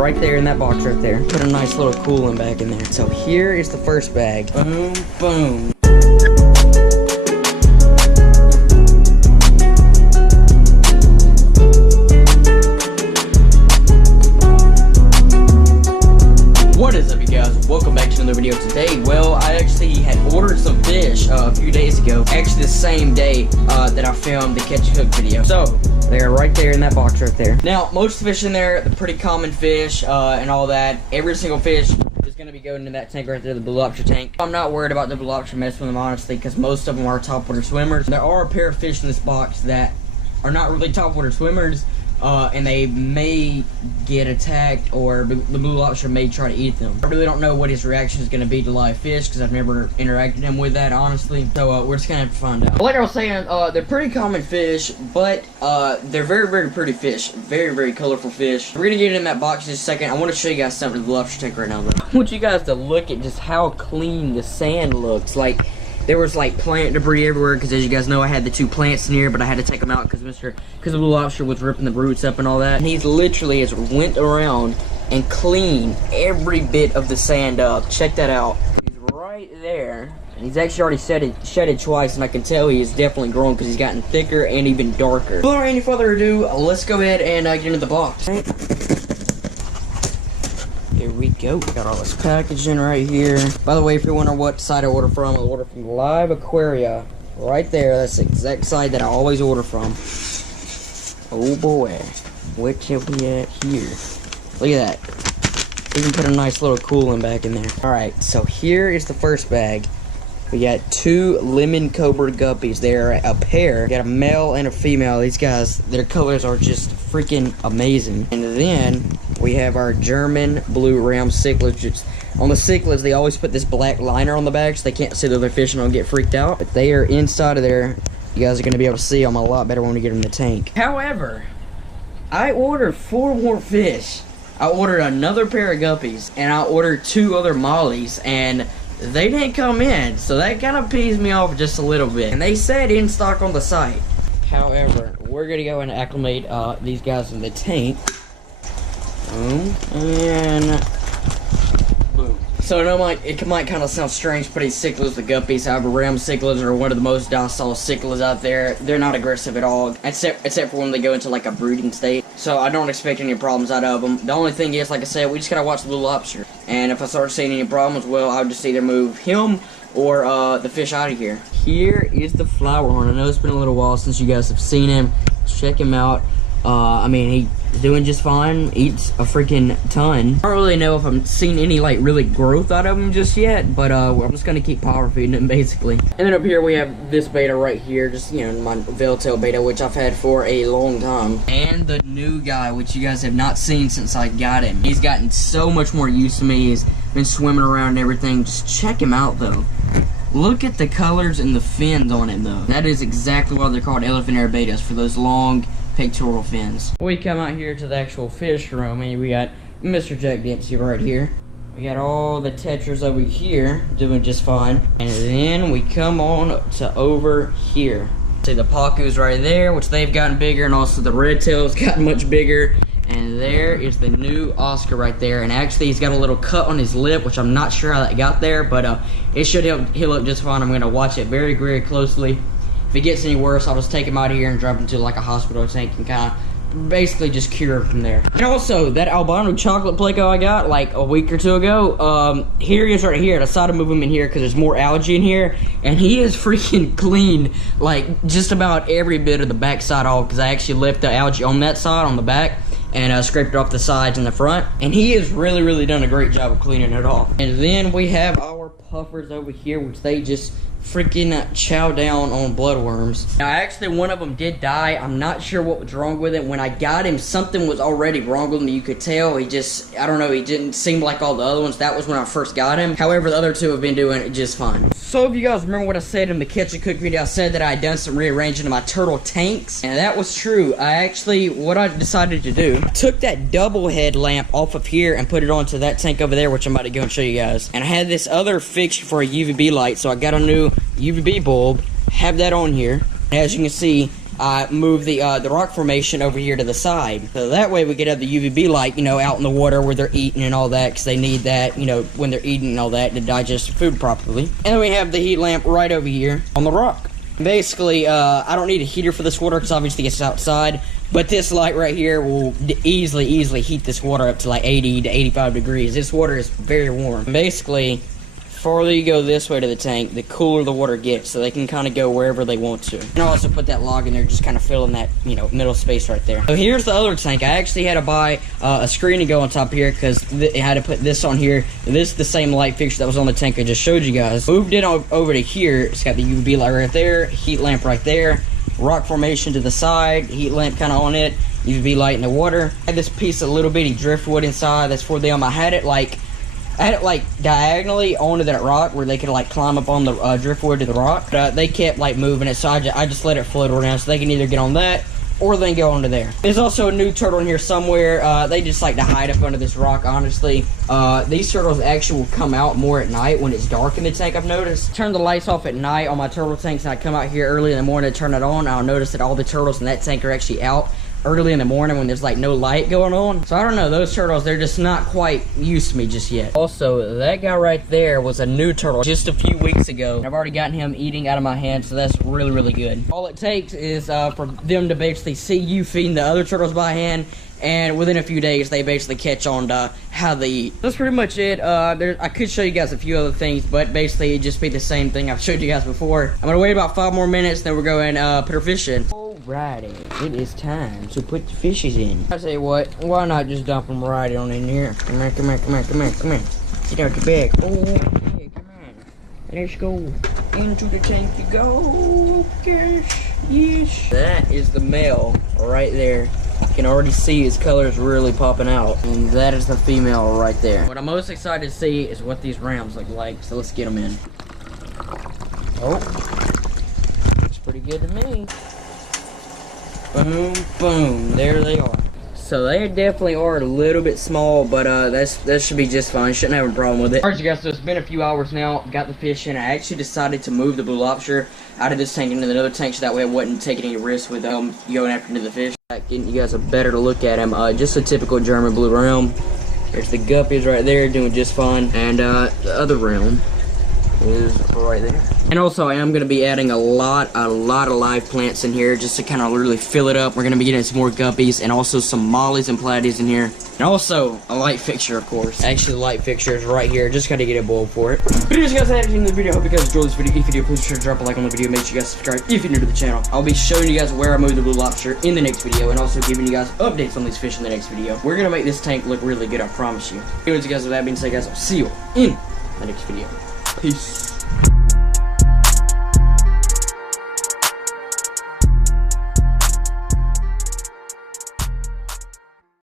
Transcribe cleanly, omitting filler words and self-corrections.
right there in that box right there. Put a nice little cooling back in there. So here is the first bag. Boom, boom. What is up, you guys? Welcome back to another video today. Well, I actually had ordered some fish a few days ago. Actually, the same day that I filmed the catch and cook video. So, they're right there in that box right there. Now, most of the fish in there, the pretty common fish and all that. Every single fish is going to be going into that tank right there, the blue lobster tank. I'm not worried about the blue lobster messing with them, honestly, because most of them are topwater swimmers. There are a pair of fish in this box that are not really topwater swimmers. And they may get attacked, or the blue lobster may try to eat them. I really don't know what his reaction is going to be to live fish, because I've never interacted him with that, honestly. So we're just going to have to find out. Like I was saying, they're pretty common fish, but they're very, very pretty fish. Very, very colorful fish. We're going to get in that box in just a second. I want to show you guys something with the lobster tank right now, though. I want you guys to look at just how clean the sand looks. Like, there was like plant debris everywhere, because as you guys know, I had the two plants in here, but I had to take them out because the blue lobster was ripping the roots up and all that. And he's literally has went around and cleaned every bit of the sand up. Check that out. He's right there. And he's actually already shedded twice, and I can tell he is definitely grown because he's gotten thicker and even darker. Without any further ado, let's go ahead and get into the box. Here we go. Got all this packaging right here. By the way, if you're wondering what site I order from, I order from Live Aquaria. Right there. That's the exact site that I always order from. Oh boy. What have we at here? Look at that. Even put a nice little cooling back in there. Alright, so here is the first bag. We got two lemon cobra guppies. They're a pair. We got a male and a female. These guys, their colors are just freaking amazing. And then we have our German blue ram cichlids. On the cichlids, they always put this black liner on the back so they can't see the other fish and don't get freaked out. But they are inside of there. You guys are going to be able to see them a lot better when we get them in the tank. However, I ordered 4 more fish. I ordered another pair of guppies, and I ordered 2 other mollies, and they didn't come in, so that kind of pees me off just a little bit. And they said in stock on the site. However, we're gonna go and acclimate these guys in the tank. Boom and boom. So I know it might kind of sound strange putting cichlids with guppies. However, ram cichlids are one of the most docile cichlids out there. They're not aggressive at all, except for when they go into like a brooding state. So I don't expect any problems out of them. The only thing is, like I said, we just gotta watch the blue lobster. And if I start seeing any problems, well, I'll just either move him or the fish out of here. Here is the flower horn. I know it's been a little while since you guys have seen him. Check him out. I mean, he's doing just fine. Eats a freaking ton. I don't really know if I'm seeing any like really growth out of him just yet, but I'm just gonna keep power feeding him basically. And then up here we have this beta right here, just, you know, my veiltail beta, which I've had for a long time. And the new guy, which you guys have not seen since I got him. He's gotten so much more used to me. He's been swimming around and everything. Just check him out though. Look at the colors and the fins on him though. That is exactly why they're called elephant ear betas, for those long pectoral fins. We come out here to the actual fish room, and we got Mr. Jack Dempsey right here. We got all the tetras over here doing just fine. And then we come on to over here. See the pacus right there, which they've gotten bigger, and also the red tail's gotten much bigger. And there is the new Oscar right there. And actually, he's got a little cut on his lip, which I'm not sure how that got there, but it should heal up just fine. I'm going to watch it very, very closely. If it gets any worse, I'll just take him out of here and drop him to like a hospital tank and kind of basically just cure him from there. And also, that albino chocolate pleco I got like a week or 2 ago, here he is right here. I decided to move him in here because there's more algae in here. And he is freaking clean, like just about every bit of the back side off, because I actually left the algae on that side, on the back, and scraped it off the sides and the front. And he has really, really done a great job of cleaning it off. And then we have our puffers over here, which they just freaking chow down on bloodworms. Now, actually, one of them did die. I'm not sure what was wrong with it. When I got him, something was already wrong with him. You could tell. He just, I don't know, he didn't seem like all the other ones. That was when I first got him. However, the other 2 have been doing just fine. So, if you guys remember what I said in the catch and cook video, I said that I had done some rearranging of my turtle tanks. And that was true. What I decided to do, I took that double head lamp off of here and put it onto that tank over there, which I'm about to go and show you guys. And I had this other fixture for a UVB light, so I got a new UVB bulb, have that on here. As you can see, move the rock formation over here to the side. So that way we could have the UVB light, you know, out in the water where they're eating and all that, because they need that, you know, when they're eating and all that to digest the food properly. And then we have the heat lamp right over here on the rock. Basically, I don't need a heater for this water because obviously it's outside, but this light right here will easily heat this water up to like 80 to 85 degrees. This water is very warm. Basically, the farther you go this way to the tank, the cooler the water gets, so they can kind of go wherever they want to. And I'll also put that log in there, just kind of filling that, you know, middle space right there. So here's the other tank. I actually had to buy a screen to go on top here because it had to put this on here. This is the same light fixture that was on the tank I just showed you guys. Moved it over to here. It's got the UV light right there, heat lamp right there, rock formation to the side, heat lamp kind of on it, UV light in the water. I had this piece of little bitty driftwood inside. That's for them. I had it like diagonally onto that rock where they could like climb up on the driftwood to the rock. But they kept like moving it, so I just let it float around so they can either get on that or they can go onto there. There's also a new turtle in here somewhere. They just like to hide up under this rock, honestly. These turtles actually will come out more at night when it's dark in the tank, I've noticed. Turn the lights off at night on my turtle tanks, and I come out here early in the morning to turn it on. I'll notice that all the turtles in that tank are actually out early in the morning when there's like no light going on. So I don't know, those turtles, they're just not quite used to me just yet. Also, that guy right there was a new turtle just a few weeks ago. I've already gotten him eating out of my hand, so that's really good. All it takes is for them to basically see you feeding the other turtles by hand, and within a few days they basically catch on to how they eat. That's pretty much it. I could show you guys a few other things, but basically it'd just be the same thing I've showed you guys before. I'm gonna wait about 5 more minutes, then we're going put our fish in. Alrighty, it is time to put the fishes in. I tell you what, why not just dump them right on in here? Come here. Get out the bag. Oh, yeah, come on. Let's go. Into the tank you go. Yes. That is the male right there. You can already see his colors really popping out. And that is the female right there. What I'm most excited to see is what these rams look like. So let's get them in. Oh, looks pretty good to me. Boom, boom, there they are. So they definitely are a little bit small, but that should be just fine. Shouldn't have a problem with it. Alright, you guys, so it's been a few hours now. Got the fish in. I actually decided to move the blue lobster out of this tank into another tank, so that way I wasn't taking any risks with going after the fish. Getting you guys a better look at him. Just a typical German blue ram. There's the guppies right there doing just fine, and the other ram is right there. And also, I am going to be adding a lot of live plants in here just to kind of really fill it up. We're going to be getting some more guppies and also some mollies and platies in here. And also, a light fixture, of course. Actually, the light fixture is right here. Just got to get it boiled for it. But anyways, guys, that's the end of the video. I hope you guys enjoyed this video. If you do, please be sure to drop a like on the video. Make sure you guys subscribe if you're new to the channel. I'll be showing you guys where I move the blue lobster in the next video, and also giving you guys updates on these fish in the next video. We're going to make this tank look really good, I promise you. Anyways, guys, with that being said, guys, I'll see you in the next video. Peace.